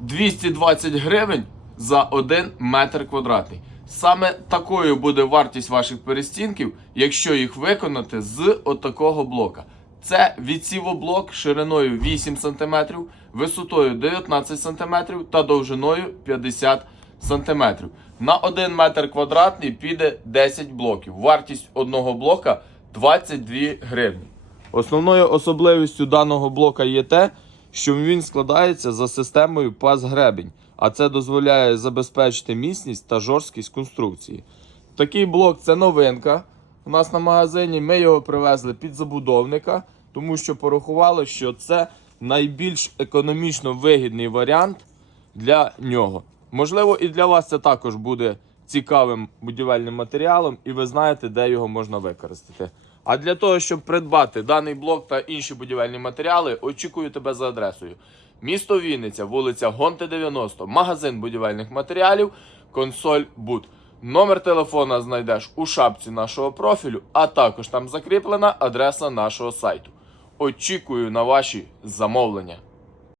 220 гривень за 1 метр квадратний. Саме такою буде вартість ваших перестінків, якщо їх виконати з отакого блока. Це відсівоблок шириною 8 см, висотою 19 см та довжиною 50 см. На 1 метр квадратний піде 10 блоків. Вартість одного блока 22 гривні. Основною особливістю даного блока є те, що він складається за системою паз-гребень, а це дозволяє забезпечити міцність та жорсткість конструкції. Такий блок це новинка. У нас на магазині ми його привезли під забудовника, тому що порахували, що це найбільш економічно вигідний варіант для нього. Можливо, і для вас це також буде цікавим будівельним матеріалом, і ви знаєте, де його можна використати. А для того, щоб придбати даний блок та інші будівельні матеріали, очікую тебе за адресою. Місто Вінниця, вулиця Гонти 90, магазин будівельних матеріалів, консоль Буд. Номер телефона знайдеш у шапці нашого профілю, а також там закріплена адреса нашого сайту. Очікую на ваші замовлення.